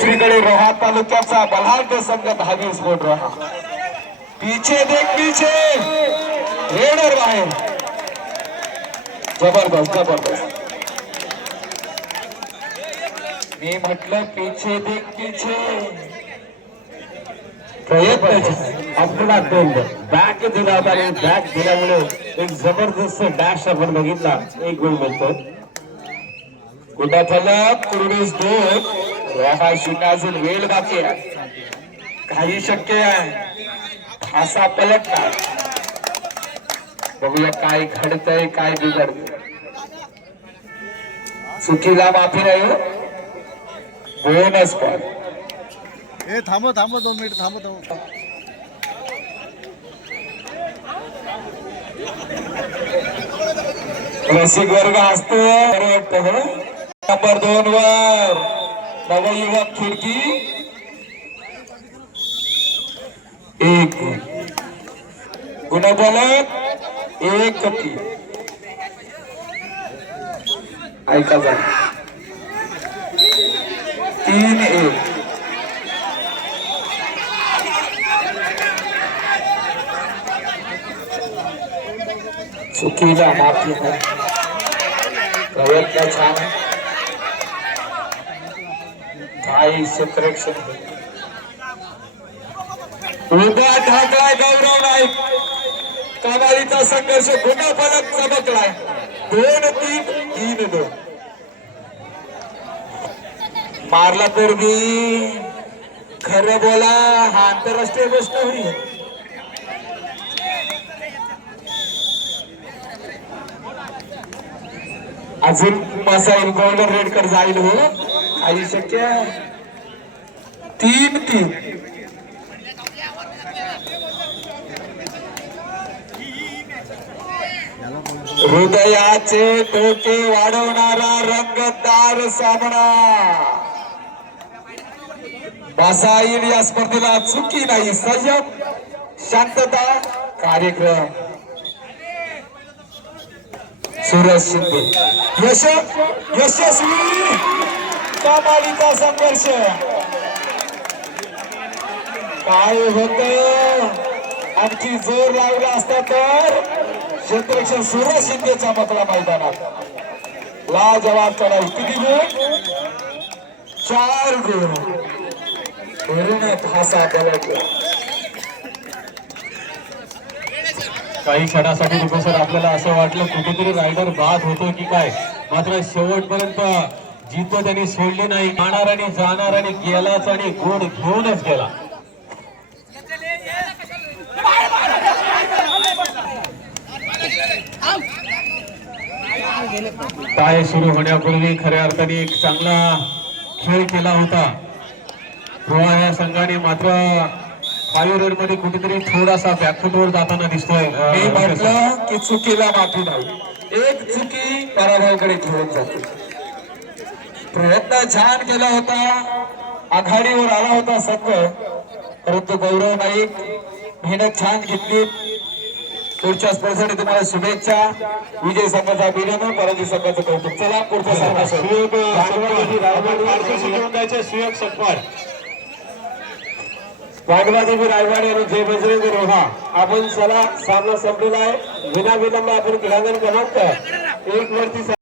दुसरीकडे रोहा तालुक्याचा बलाढ्य संघ धावी स्फोट रहा पीछे देख पीछे रेडर बाहेर जबरदस्त जबरदस्त मी म्हटलं पीछे देख पीछे प्रयत्न आपल्याला बॅक दिला होता आणि बॅक दिल्यामुळे एक जबरदस्त डॅश आपण बघितला एक गोल मिळतो कुठं फलक कुरुडीस 2 रोहा 0 अजून वेळ बाकी आहे काही शक्य आहे असा पलटणार बघूया काय घडतंय काय बिघडतंय चुकीला माफी नाही बोनस पॉइंट ए थांबव 2 मिनिट थांबव रसिक वर्ग असतो नंबर 2 वर नवयुवक खिडकी 1 गुणबलक 1 की ऐका जा 3-1 चुकीला माफी नाही प्रयत्न छान काही क्षेत्ररक्षण उभा ठाकलाय गौरव नाईक कमालीचा संघर्ष गुन्हा फलक चमकलाय 2-3 मारला पूर्वी खरं बोला हा आंतरराष्ट्रीय गोष्ट होईल अजून माझा इन्कॉर्डर रेड कर जाईल हो काही शक्य 3-3 हृदयाचे ठोके वाढवणारा रंगतदार सामना बसा येईल या स्पर्धेला चुकी नाही संयम शांतता कार्यक्रम सूरज शिंदे यशस्वी कमालीचा संघर्ष काय होत आणखी जोर लावला असता तर क्षेत्ररक्षण सूरज शिंदे चमकला मैदानात लाजवाब चढाई किती गुण 4 गुण हासा पलटला काही क्षणासाठी सर आपल्याला असं वाटलं कुठेतरी रायडर बाद होतो की काय मात्र शेवटपर्यंत जिद्द त्यांनी सोडली नाही जाणार आणि जाणार आणि गेलाच आणि गुण घेऊनच गेला काय सुरू होण्यापूर्वी खऱ्या अर्थाने एक चांगला खेळ केला होता रोहा या संघाने मात्र 5 रेड मध्ये कुठेतरी थोडासा बॅकफुटवर जाताना दिसतोय मी म्हटलं की चुकीला माफी नाही एक चुकी पराभवाकडे घेऊन जाते प्रयत्न छान केला होता आघाडीवर आला होता संघ परंतु गौरव नाईक मेहनत छान घेतली पुढच्या स्पर्धेसाठी तुम्हाला शुभेच्छा विजय संघाचा अभिनंदन पराजय संघाचं कौतुक चला पुढचा सामना सुयोग सत्वाड वाघवादेवी रायवाडी आणि जय बजरंग रोहा आपण चला सामना संपलेला आहे विनाविलंब आपण क्रीडांगण क्रमांक 1 वरती